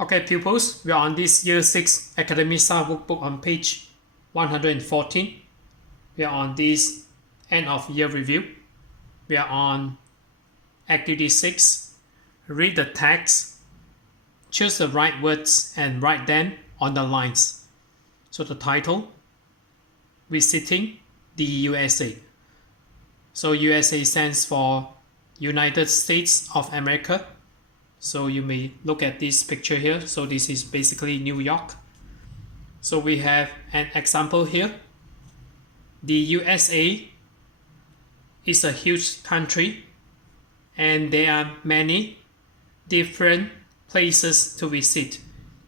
Okay, pupils, we are on this Year 6 Academy Stars Workbook on page 114. We are on this end of year review. We are on Activity 6. Read the text, choose the right words and write them on the lines. So the title, Visiting the USA. So USA stands for United States of America. So you may look at this picture here. So this is basically New York. So we have an example here. The USA is a huge country and there are many different places to visit.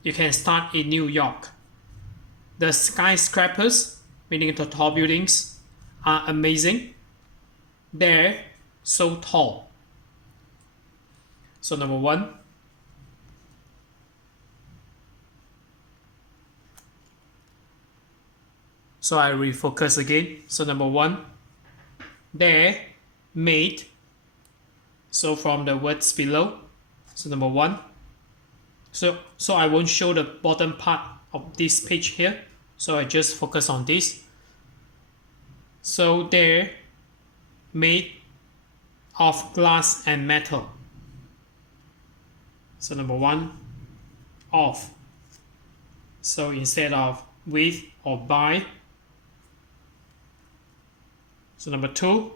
You can start in New York. The skyscrapers, meaning the tall buildings, are amazing. They're so tall. So number 1, so I refocus again. So number 1, they're made. So from the words below, so number 1, so I won't show the bottom part of this page here, so I just focus on this. So they're made of glass and metal. So number 1, of. So instead of with or by. So number 2,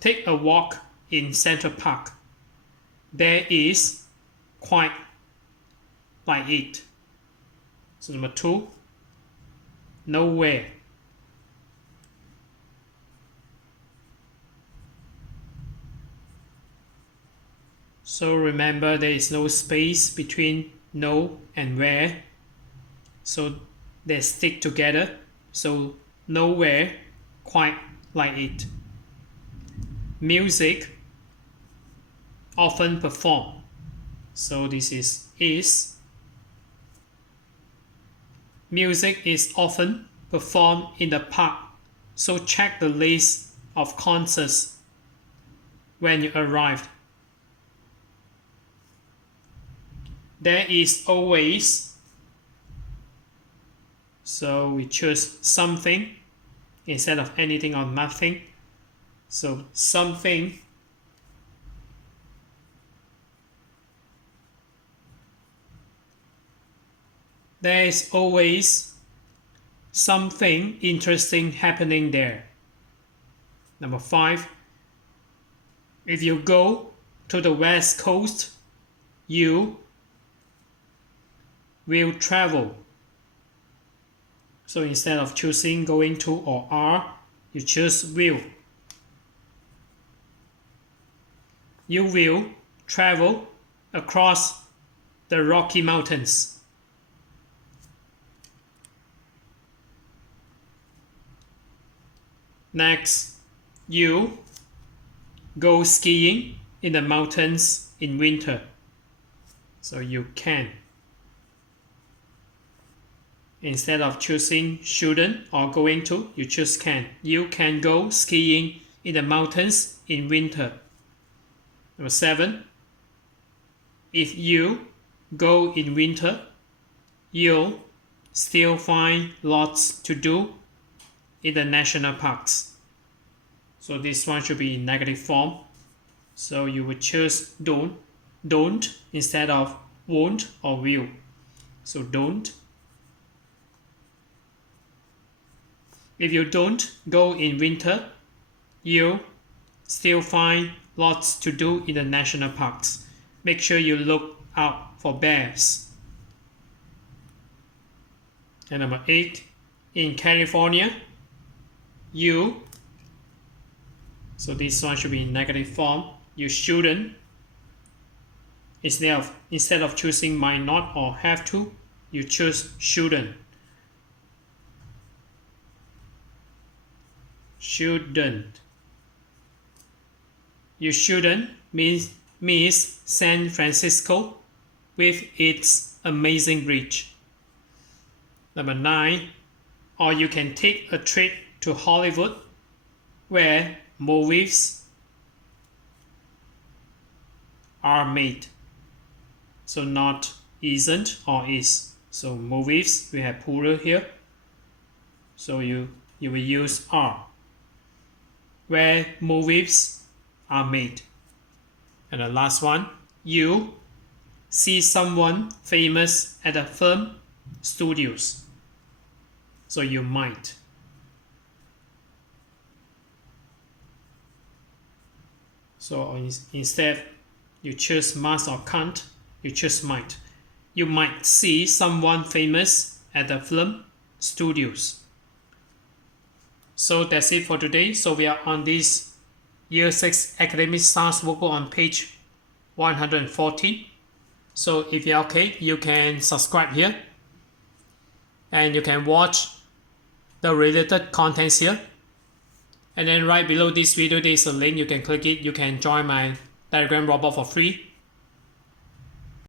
take a walk in Central Park. There is quite like it. So number 2, nowhere. So remember, there is no space between no and where. So they stick together. So nowhere, quite like it. Music, often performed. So this is. Music is often performed in the park. So check the list of concerts when you arrive. There is always. So we choose something instead of anything or nothing. So something. There is always something interesting happening there. Number 5, if you go to the West Coast, you will travel. So instead of choosing going to or are, you choose will. You will travel across the Rocky Mountains. Next, you go skiing in the mountains in winter. So you can. Instead of choosing shouldn't or going to, you choose can. You can go skiing in the mountains in winter. Number 7, if you go in winter, you'll still find lots to do in the national parks. So this one should be in negative form. So you would choose don't instead of won't or will. So don't. If you don't go in winter, you'll still find lots to do in the national parks. Make sure you look out for bears. And number 8, in California, you, so this one should be in negative form, you shouldn't. Instead of choosing might not or have to, you choose shouldn't. Shouldn't. You shouldn't miss San Francisco with its amazing bridge. Number 9, or you can take a trip to Hollywood where movies are made. So not isn't or is. So movies, we have plural here. So you will use are. Where movies are made. And the last one, you see someone famous at the film studios. So you might. So instead you choose must or can't, you choose might. You might see someone famous at the film studios. So that's it for today. So we are on this Year 6 Academy Stars Workbook on page 140. So if you're okay, you can subscribe here. And you can watch the related contents here. And then right below this video, there is a link. You can click it. You can join my Telegram robot for free.